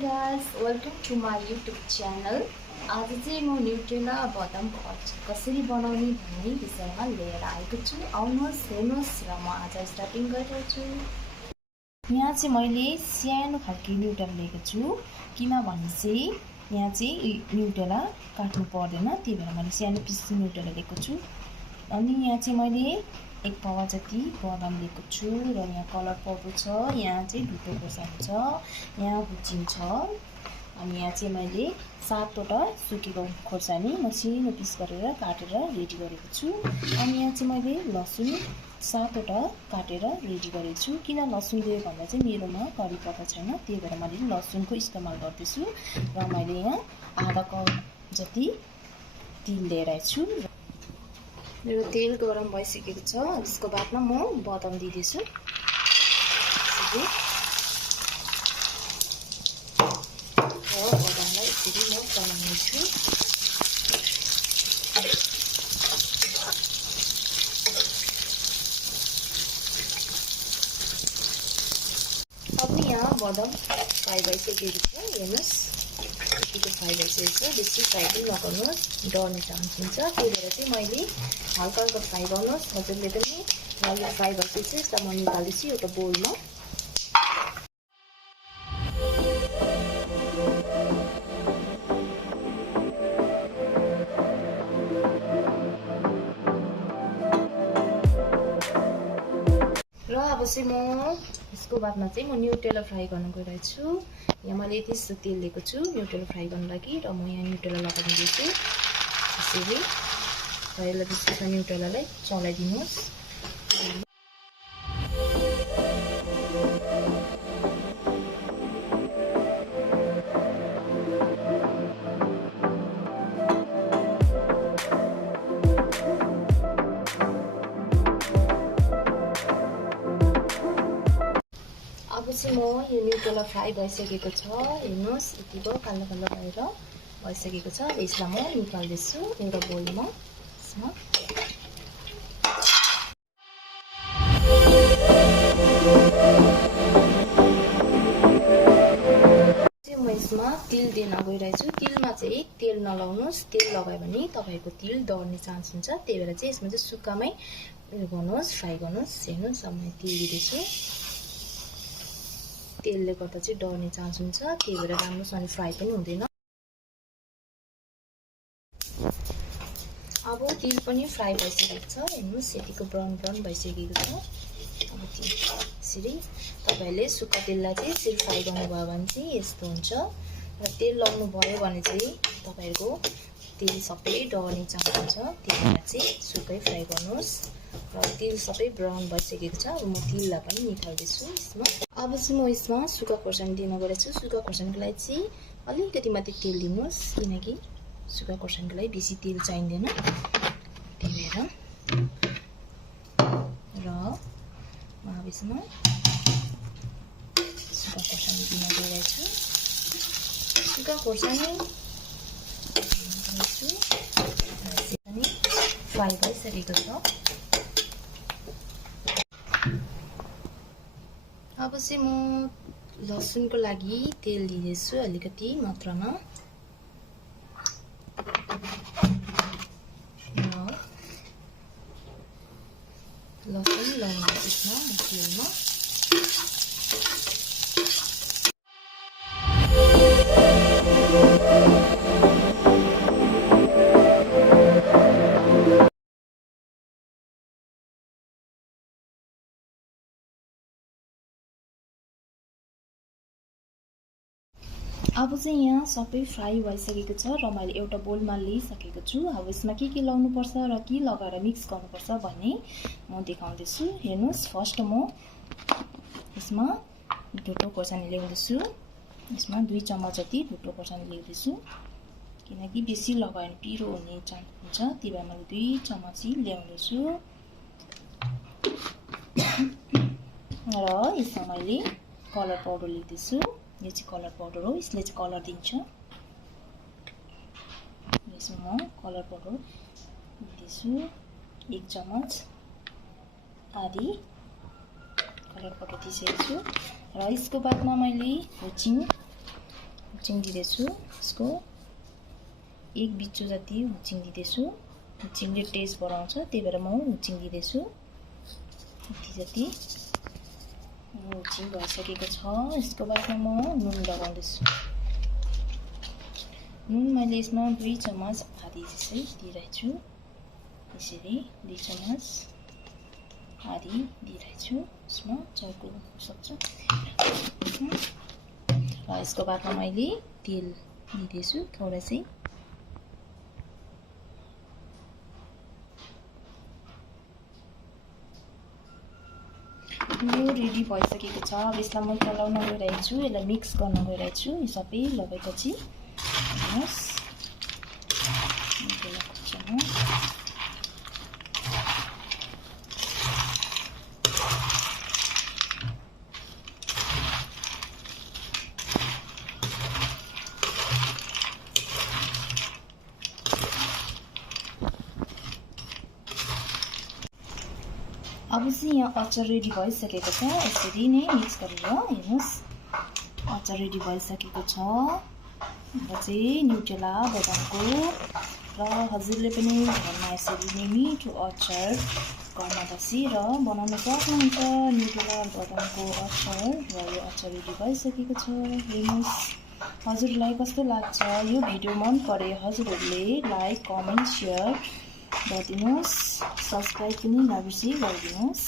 guys, welcome to my YouTube channel. आज चाहिँ म न्युट्रेला बदामको अचार कसरी बनाउने भन्ने विषयमा लिएर आएको छु। आउनुहोस् हेर्नुहोस् र म आज स्टार्टिङ गरिरहेछु। यहाँ चाहिँ मैले सानो खालको न्युट्रेला लिएको छु किनभने चाहिँ यहाँ चाहिँ न्युट्रेला काट्नु पर्दैन, त्यही भएर मैले सानो पिस न्युट्रेला लिएको छु। अनि यहाँ चाहिँ मैले 1 पावा जति बदाम लिएको छु र यहाँ कलर पाउडर छ, यहाँ चाहिँ ढुट्टो खोर्सानी छ, यहाँ हुचिङ छ। अनि यहाँ चाहिँ मैले 7 वटा सुकेको खोर्सानी मसिनो पिस गरेर काटेर रेडी गरेको छु। अनि यहाँ चाहिँ मैले लसुन 7 वटा काटेर रेडी गरेको छु। किन लसुन दियो भन्दा चाहिँ मेरोमा करी पत्ता छैन, त्यही भएर मैले लसुनको इस्तेमाल गर्दैछु। र मैले यहाँ आधा कप जति तेल लिएर आएको छु। मेरो तेल गरम भइसकेको छ। यसको बादमा म बदाम दिँदैछु। बदामलाई यसरी म चलाउनेछु। अब यहाँ बदाम फ्राई भइसकेको छ, हेर्नुहोस् यतिको फ्राई भइसकेको छ। बेसी फ्राई पनि नगर्नुहोस्, डढ्ने चान्स हुन्छ। त्यही भएर चाहिँ मैले हल्का हल्का फ्राई गर्नुहोस् हजुरले पनि। र यो फ्राई भइसकेपछि यसलाई म निकाल्दैछु एउटा बोलमा। र अब चाहिँ म यसको बादमा चाहिँ म न्युट्रेला फ्राई गर्न गइरहेको छु। यहाँ मैले यति तेल लिएको छु न्युट्रेला फ्राई गर्नु लागि, र म यहाँ न्युट्रेला लगाइदिँदैछु यसरी। र यसलाई त्यसपछि न्युट्रेलालाई चलाइदिनुहोस्। अब चाहिँ म यो न्युट्रेला फ्राई भइसकेको छ, हेर्नुहोस् यतिको कालो कालो भएर भइसकेको छ। यसलाई म निकाल्दैछु एउटा बोलमा। म यसमा तिल दिन गइरहेको छु। तिलमा चाहिँ तेल नलाउनुहोस्, तेल लगायो भने तपाईँको तिल डढ्ने चान्स हुन्छ। त्यही भएर चाहिँ यसमा चाहिँ सुक्खामै उयो गर्नुहोस्, फ्राई गर्नुहोस्। हेर्नुहोस् अब म तिल दिँदैछु। तेलले गर्दा चाहिँ डढ्ने चान्स हुन्छ, त्यही भएर राम्रोसँग फ्राई पनि हुँदैन। अब तिल पनि फ्राई भइसकेको छ, हेर्नुहोस् यतिको ब्राउन ब्राउन भइसकेको छ। अब तिल यसरी तपाईँहरूले सुक्खा तेललाई चाहिँ यसरी फ्राई गर्नुभयो भने चाहिँ यस्तो हुन्छ। र तेल लाउनु भयो भने चाहिँ तपाईँहरूको तेल सबै डढ्ने चान्स हुन्छ। त्यही भएर चाहिँ सुक्खै फ्राई गर्नुहोस्। र तेल सबै ब्राउन भइसकेको छ। अब म तिललाई पनि निकाल्दैछु यसमा। अब चाहिँ म यसमा सुक्खा खोर्सानी दिन गइरहेको छु। सुक्खा खोर्सानीको लागि चाहिँ अलिकति मात्रै तेल दिनुहोस्, किनकि सुक्खा खोर्सानीको लागि बेसी तेल चाहिँदैन, त्यही भएर। र म अब यसमा सुक्खा खोर्सानी दिन गइरहेको छु। सुक्खा खोर्सानी पनि फ्राई भइसकेको छ। अब चाहिँ म लसुनको लागि तेल दिँदैछु अलिकति मात्रामा। लसुन लगाउनु त्यसमा तेलमा। अब चाहिँ यहाँ सबै फ्राई भइसकेको छ र मैले एउटा बोलमा लिइसकेको छु। अब यसमा के लाउनुपर्छ र के लगाएर मिक्स गर्नुपर्छ भन्ने म देखाउँदैछु। हेर्नुहोस् फर्स्ट म यसमा ढुट्टो खोर्सानी ल्याउँदैछु। यसमा 2 चम्मच जति ढुट्टो खोर्सानी ल्याउँदैछु, किनकि बेसी लगायो भने पिरो हुने चान्स हुन्छ। त्यही भएर मैले 2 चम्मच ल्याउँदैछु। र यसमा मैले कलर पाउडर लिँदैछु। यो चाहिँ कलर पाउडर हो, यसले चाहिँ कलर दिन्छ। यसमा म कलर पाउडर दिन्छु 1 चम्मच आदि कलर पाउडर दिइसकेको छु। र यसको बादमा मैले हुचिङ हुचिङिदिँदैछु। यसको 1 बिच्चो जति हुचिङिदिँदैछु। हुचिङले टेस्ट बढाउँछ, त्यही भएर म हुचिङिदिँदैछु। यति जति हुचिङ भइसकेको छ। यसको बादमा म नुन लगाउँदैछु। नुन मैले यसमा 2 चम्मच आधी जस्तै दिइरहेको छु। यसरी 2 चम्मच आधी दिइरहेको छु। यसमा चर्को सक्छ। र यसको बादमा मैले तेल दिँदैछु थोरै चाहिँ। यो रेडी भइसकेको छ। अब यसलाई म चलाउन गइरहेको छु। यसलाई मिक्स गर्न गइरहेको छु। यो सबै लगाएपछि हेर्नुहोस् अब चाहिँ यहाँ अचार रेडी भइसकेको छ। यसरी नै मिक्स गरेर हेर्नुहोस् अचार रेडी भइसकेको छ। अब चाहिँ न्युट्रेला बदामको र हजुरले पनि घरमा यसरी नै मिठो अचार घरमा बसेर बनाउन सक्नुहुन्छ। न्युट्रेला बदामको अचार र यो अचार रेडी भइसकेको छ। हेर्नुहोस् हजुरलाई कस्तो लाग्छ? यो भिडियो मन परे हजुरहरूले लाइक, कमेन्ट, सेयर गरिदिनुहोस्। सब्सक्राइब पनि नबिर्सी गरिदिनुहोस्।